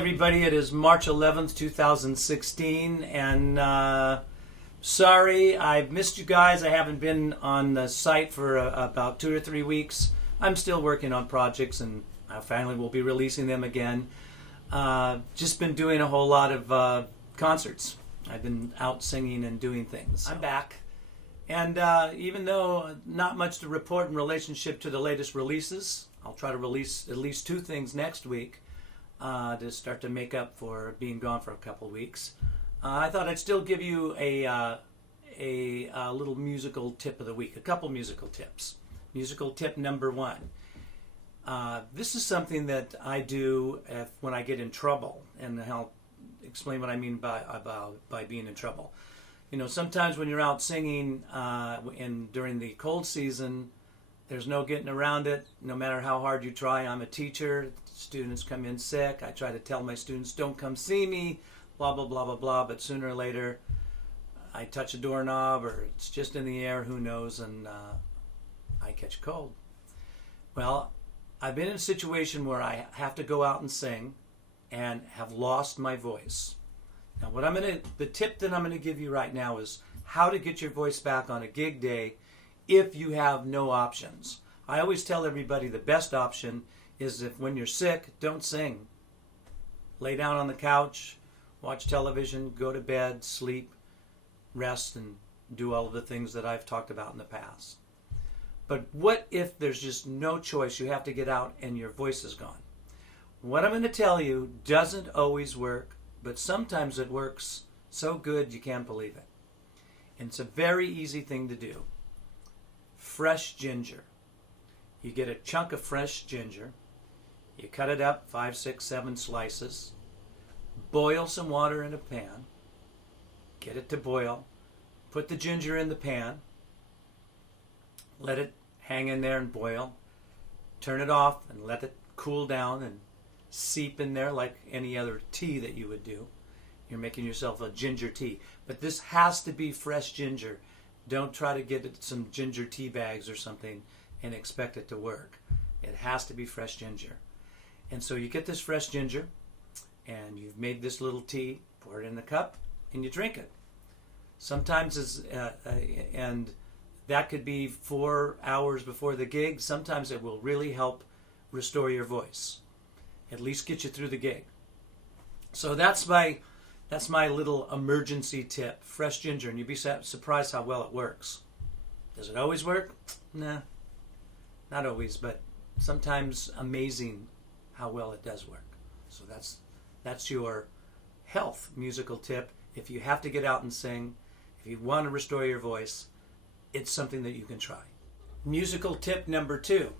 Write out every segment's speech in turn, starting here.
everybody, it is March 11th, 2016, and sorry I've missed you guys. I haven't been on the site for about 2 or 3 weeks. I'm still working on projects, and I finally will be releasing them again. Just been doing a whole lot of concerts. I've been out singing and doing things. I'm back, and even though not much to report in relationship to the latest releases, I'll try to release at least 2 things next week to start to make up for being gone for a couple of weeks. I thought I'd still give you a little musical tip of the week, a couple musical tips. Musical tip number 1. This is something that I do when I get in trouble, and I'll explain what I mean by being in trouble. You know, sometimes when you're out singing during the cold season, there's no getting around it. No matter how hard you try, I'm a teacher. Students come in sick. I try to tell my students, don't come see me, blah, blah, blah, blah, blah. But sooner or later, I touch a doorknob or it's just in the air, who knows, and I catch a cold. Well, I've been in a situation where I have to go out and sing and have lost my voice. Now, the tip that I'm going to give you right now is how to get your voice back on a gig day if you have no options. I always tell everybody the best option is if when you're sick, don't sing. Lay down on the couch, watch television, go to bed, sleep, rest, and do all of the things that I've talked about in the past. But what if there's just no choice? You have to get out and your voice is gone. What I'm going to tell you doesn't always work, but sometimes it works so good you can't believe it. And it's a very easy thing to do. Fresh ginger. You get a chunk of fresh ginger. You cut it up 5, 6, 7 slices. Boil some water in a pan. Get it to boil. Put the ginger in the pan. Let it hang in there and boil. Turn it off and let it cool down and seep in there like any other tea that you would do. You're making yourself a ginger tea. But this has to be fresh ginger. Don't try to get some ginger tea bags or something and expect it to work. It has to be fresh ginger. And so you get this fresh ginger, and you've made this little tea, pour it in the cup, and you drink it. Sometimes and that could be 4 hours before the gig. Sometimes it will really help restore your voice. At least get you through the gig. So that's my little emergency tip, fresh ginger, and you'd be surprised how well it works. Does it always work? Nah, not always, but sometimes amazing how well it does work. So that's your health musical tip. If you have to get out and sing, if you want to restore your voice, it's something that you can try. Musical tip number 2.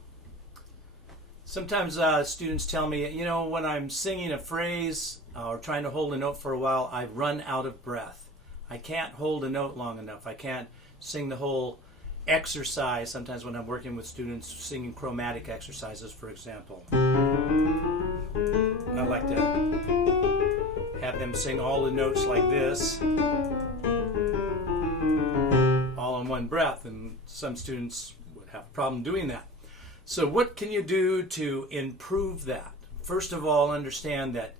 Sometimes students tell me, you know, when I'm singing a phrase or trying to hold a note for a while, I run out of breath. I can't hold a note long enough. I can't sing the whole exercise. Sometimes when I'm working with students singing chromatic exercises, for example, I like to have them sing all the notes like this, all in one breath, and some students would have a problem doing that. So what can you do to improve that? First of all, understand that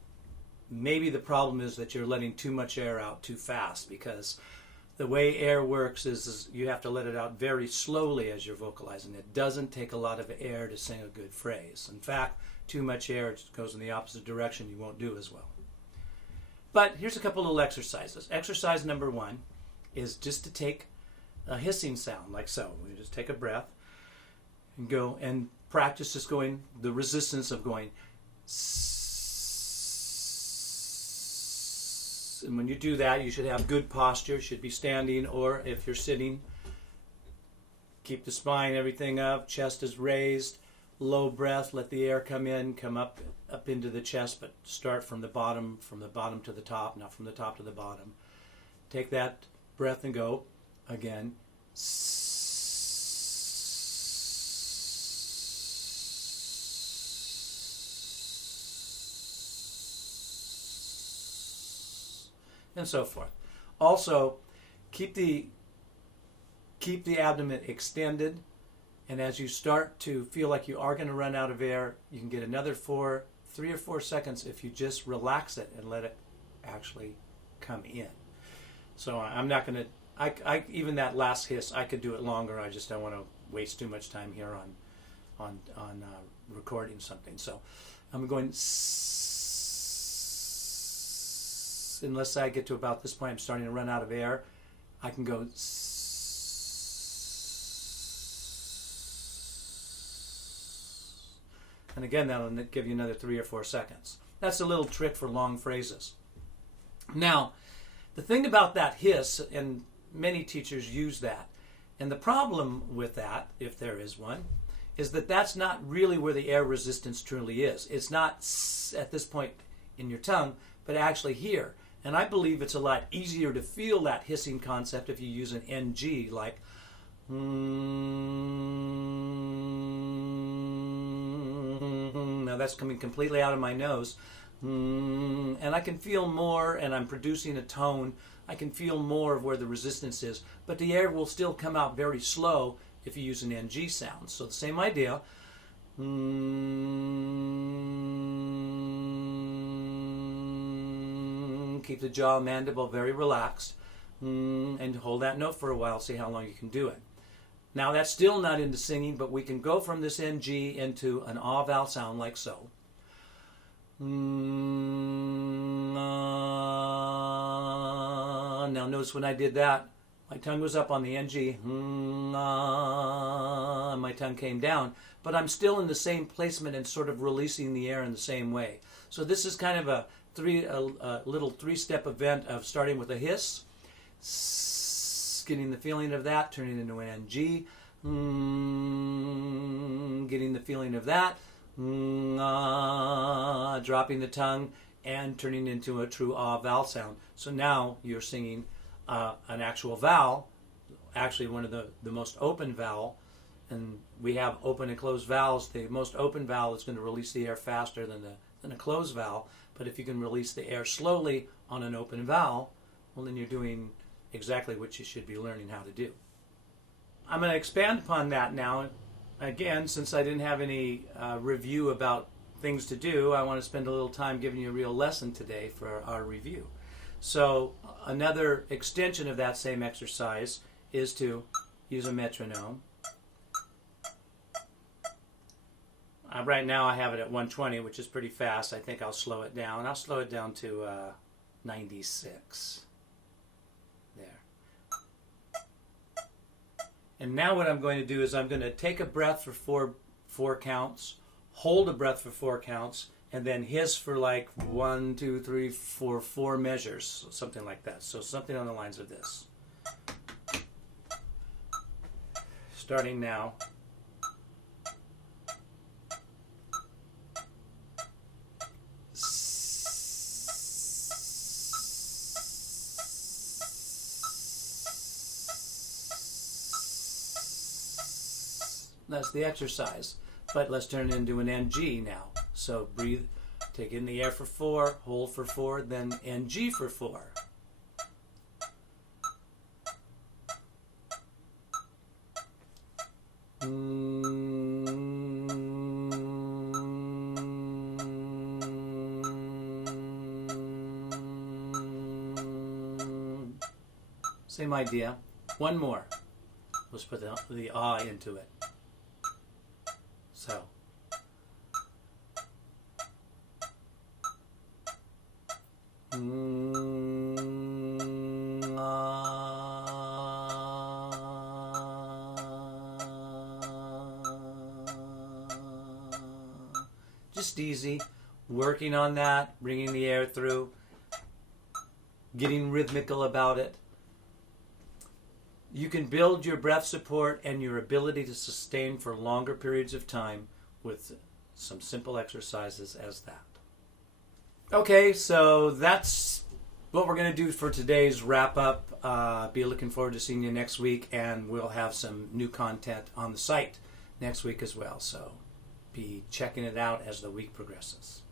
maybe the problem is that you're letting too much air out too fast, because the way air works is you have to let it out very slowly as you're vocalizing. It doesn't take a lot of air to sing a good phrase. In fact, too much air goes in the opposite direction. You won't do as well. But here's a couple little exercises. Exercise number 1 is just to take a hissing sound, like so. We just take a breath and go and practice just going, the resistance of going sss. And when you do that, you should have good posture. You should be standing, or if you're sitting, keep the spine, everything up, chest is raised, low breath, let the air come in, come up into the chest, but start from the bottom to the top, not from the top to the bottom. Take that breath and go again. And so forth. Also, keep the abdomen extended, and as you start to feel like you are going to run out of air, you can get another 4, 3 or 4 seconds if you just relax it and let it actually come in. So I'm not going to, even that last hiss, I could do it longer. I just don't want to waste too much time here on recording something. So I'm going, unless I get to about this point, I'm starting to run out of air. I can go, and again, that'll give you another 3 or 4 seconds. That's a little trick for long phrases. Now, the thing about that hiss, and many teachers use that, and the problem with that, if there is one, is that that's not really where the air resistance truly is. It's not at this point in your tongue, but actually here. And I believe it's a lot easier to feel that hissing concept if you use an NG, like now that's coming completely out of my nose, and I can feel more, and I'm producing a tone. I can feel more of where the resistance is, but the air will still come out very slow if you use an NG sound. So the same idea. Keep the jaw mandible very relaxed, and hold that note for a while, see how long you can do it. Now that's still not into singing, but we can go from this NG into an ah vowel sound like so. Now notice when I did that, my tongue was up on the NG, and my tongue came down, but I'm still in the same placement and sort of releasing the air in the same way. So this is kind of a little three-step event of starting with a hiss, getting the feeling of that, turning into an NG, getting the feeling of that, dropping the tongue, and turning into a true ah vowel sound. So now you're singing an actual vowel, actually one of the most open vowel, and we have open and closed vowels. The most open vowel is going to release the air faster than a closed vowel, but if you can release the air slowly on an open vowel, well, then you're doing exactly what you should be learning how to do. I'm going to expand upon that now. Again, since I didn't have any review about things to do, I want to spend a little time giving you a real lesson today for our review. So another extension of that same exercise is to use a metronome. Right now I have it at 120, which is pretty fast. I think I'll slow it down. I'll slow it down to 96. There. And now what I'm going to do is I'm going to take a breath for four counts, hold a breath for 4 counts, and then hiss for like 1, 2, 3, 4, 4 measures, something like that. So something on the lines of this. Starting now. That's the exercise, but let's turn it into an NG now. So breathe, take in the air for 4, hold for 4, then NG for 4. Same idea. One more. Let's put the ah into it. So. Just easy, working on that, bringing the air through, getting rhythmical about it. You can build your breath support and your ability to sustain for longer periods of time with some simple exercises as that. Okay, so that's what we're going to do for today's wrap-up. Be looking forward to seeing you next week, and we'll have some new content on the site next week as well. So be checking it out as the week progresses.